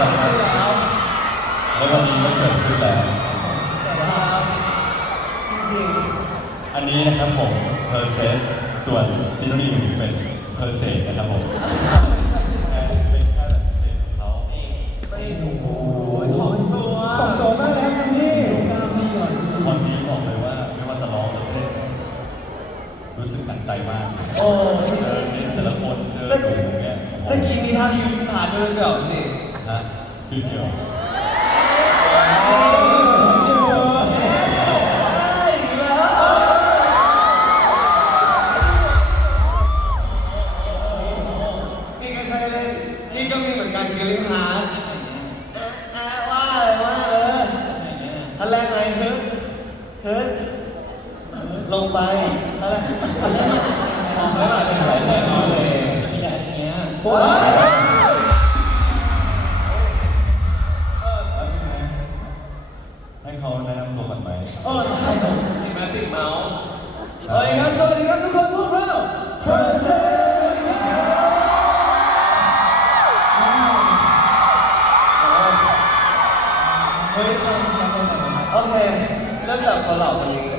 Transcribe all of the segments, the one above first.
สัมภาษณ์แล้ววันนี้ก็เกิดขึ้นแล้วจริงอันนี้นะครับผม p e r s e s ส่วนซิโนนิมเป็น p e r s e s นะครับผมแค่เป็นแค่แบบเศษของเขาๆไม่โอ้โหถ่อมตัวถ่อมตัวมากนะครับคุณพี่คนนี้บอกเลยว่าไม่ว่าจะร้องหรือเต้นรู้สึกหนักใจมากโอ้เจอเกสแต่ละคนเจอหนูอย่างเงี้ยโอ้โหเมื่อกี้มีท่าคิวผ่านด้วยใช่ไหมสิ นะพี่เดียวนี่ก็ใช่เล่นนี่ก็มีเหมือนกันคิวลิงฮาร์ดอะว่าเลยว่าเลยอันแรกเลยเฮิร์ตเฮิร์ตลงไปอันแรกอันแรกมองไม่หน่อยเป็นสายใจน้อยเลยมีแต่อันเนี้ยว้าว สวัสดีครับสวัสดีครับทุกคนพวกเรา Process เฮ้ยทำทำตรงไหนมาโอเคเริ่มจากคนเหล่าคนนี้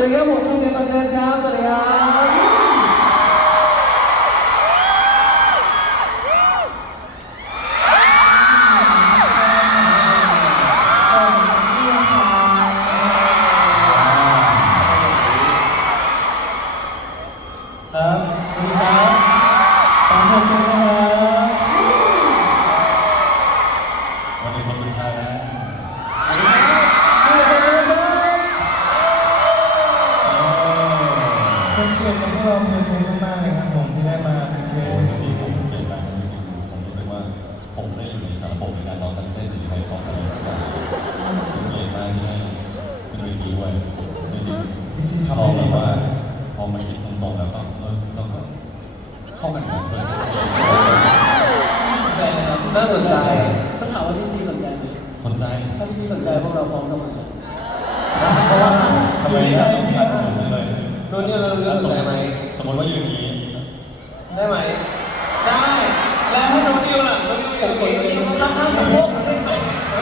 วัสดีครับผมทูเทนเปอร์เซสครับสวัสดีครับ เป็นเกียรติกับพวกเราเพอร์เซสมากเลยครับผมที่ได้มาเป็นเกียรติจริงๆผมเก่งมากจริงๆผมรู้สึกว่าผมได้อยู่ในสารบบในการร้องการเต้นหรือให้ร้องอะไรสักอย่างผมเก่งมากที่ได้ขึ้นเวทีด้วยจริงๆพี่ซีทำพอได้แบบว่ามากพอมาคิดตรงๆแล้วก็เออเราก็เข้ากันเหมือนเพื่อนน่าสนใจต้องถามว่าพี่ซีสนใจไหมสนใจถ้าพี่ซีสนใจพวกเราพร้อมเสมอเพราะว่าทำไมจะต้องชัดสุดเลย โดนเนี่ยเราเลือกสนใจไหมสมมติว่ายืนนี้ ได้ไหม ได้ แล้วถ้าโน้ตนิวล่ะโน้ตนิวอยู่ตรงนี้ข้างข้างสะโพกได้ไหมไ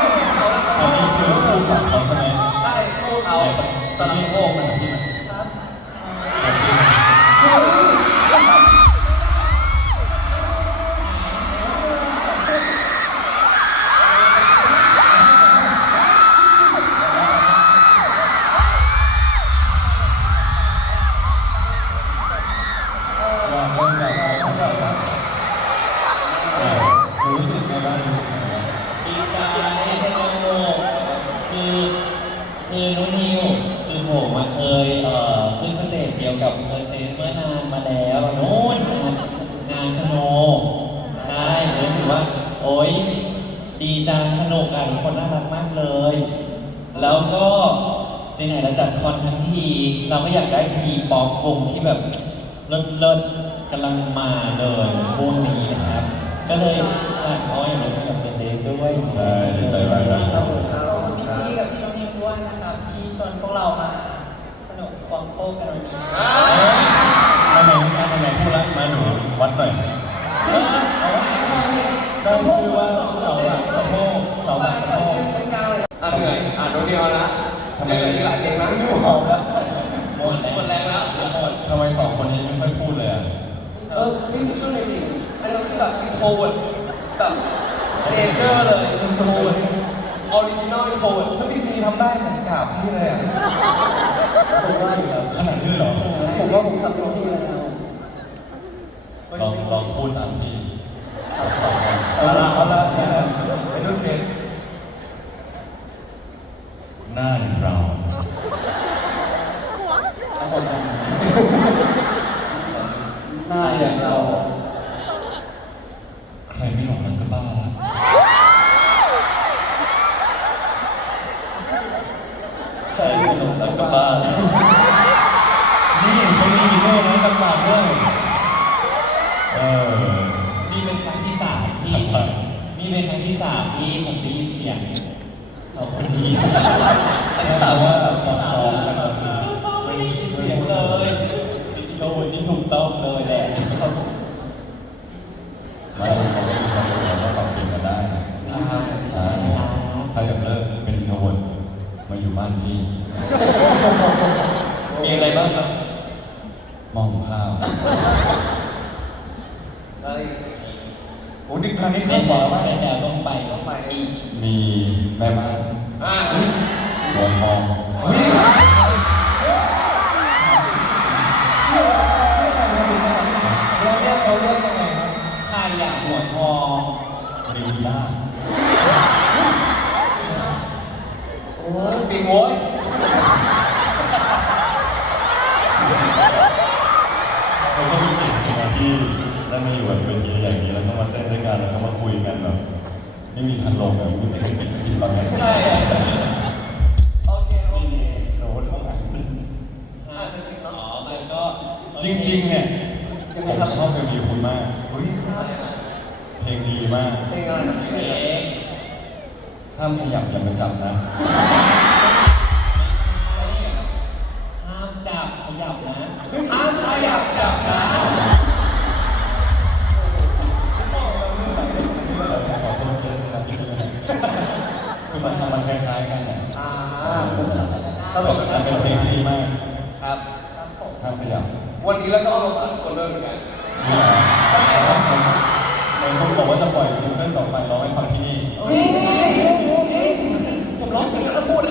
ม่ใช่เสาหลักสะโพอันกนี้คือคู่กับเขาใช่ไหมใช่คู่เขาไหนสลับที่สะโพโอ้กมันกับพี่ไหมว่ คือนุนิวคือผมมาเคยเอ่อขึ้นสเตจเดียวกับเพอร์เซนเมื่อนานมาแล้วโน่นงานงานสโนว์ใช่รู้สึกว่า โอ๊ยดีจังสนุกอะทุกคนน่ารักมากเลย แล้วก็ไหนๆเราจัดคอนทั้งที เราก็อยากได้ทีป๊อปวงที่แบบเลิศเลิศๆกำลังมาเลยช่วงนี้นะครับ ก็เลยอยากอ้อยอยากรู้ให้กับเฟซด้วยใช่ดีใจมากนะ ขอบคุณพี่ซีกับพี่น้องนิวด้วยนะครับที่ชวนพวกเรามาสนุก ควงโคกกันวันนี้อันไหนอันไหนพูดละมาหนูวัดหน่อยตั้งชื่อว่าเสาหลักสะโพกเสาหลักสะโพกอะเหนื่อยอะโดน้ตนิวเอาละทำไมเหนื่อยอีกหลายเก่งนะไม่หอมแล้วหมดแล้วหมดแรงแล้วทำไมสองคนนี้ไม่ค่อยพูดเลยอะเออนี่ช่วงไหนดีอันนี้เราคือแบบอินโทรเวิร์ดแบบเนเจอร์เลยอินโทรเวิร์ดออริจินอลอินโทรเวิร์ดถ้าพี่ซีทำได้เหมือนกราบพี่เลยอะ ผมว่าอยู่ครับขนาดนี้เหรอ ผมว่าผมทำเต็มที่แล้วนะลองลองพูดตามที่เอาละเอาละนี่แหละเป็นรุ่นเค้ก ใครไม่หลงมันก็บ้าละ ใครไม่หลงรักก็บ้า นี่เขามีมีโน่นะกันปากด้วยเออ นี่เป็นครั้งที่สามที่ ครับ นี่เป็นครั้งที่ สามที่ผมได้ยินเสียงสองคนนี้ทั้งสามว่าซ้อมซ้อมกันก็คือซ้อมไม่ได้ยินเสียงเลยโดนที่ถูกต้องเลยแหละครับผมไม่เขาไม่มีความสุขแล้วความเก่งกันได้ใช่ใช่ถ้าอยากเลิกเป็นโนวดมาอยู่บ้านพี่ มีอะไรบ้างครับ มองข้าวแล้วอีกโอ้นี่ครั้งนี้ขึ้นหวามากแต่เดี๋ยวต้องไปต้องไปอีกมีแม่บ้านอ่าหัวทองชื่อชื่ออะไรครับเราเรียกเขาเรียกยังไงครับใครอยากหัวทองมีวิลล่าโอ้ยฟิงโว้ยเขาก็มีเก่งจริงๆที่ ได้มาอยู่บนเวทีอย่างนี้แล้วก็มาเต้นด้วยกันแล้วก็มาคุยกันแบบไม่มีพันลมแบบไม่เคยเป็นสกินตอนนั้นใช่โอเคโอนี่เคนี่โน้ตของอันซิอ่าสกิปเนาะอ๋อมันก็จริงๆเนี่ยผมชอบเพลงดีคุณมากเฮ้ยเพลงดีมากเพลงอะไรครับเอ๊ะห้ามขยับอย่ามาจับนะ มันเป็นเพลงที่ดีมากครับห้ามขยับวันนี้แล้วก็เอามาสามคนด้วยเหมือนกันนี่สามคนหายคนบอกว่าจะปล่อยซิงเกิลต่อไปร้องให้ฟังที่นี่ผมร้องจถึงแล้วพูด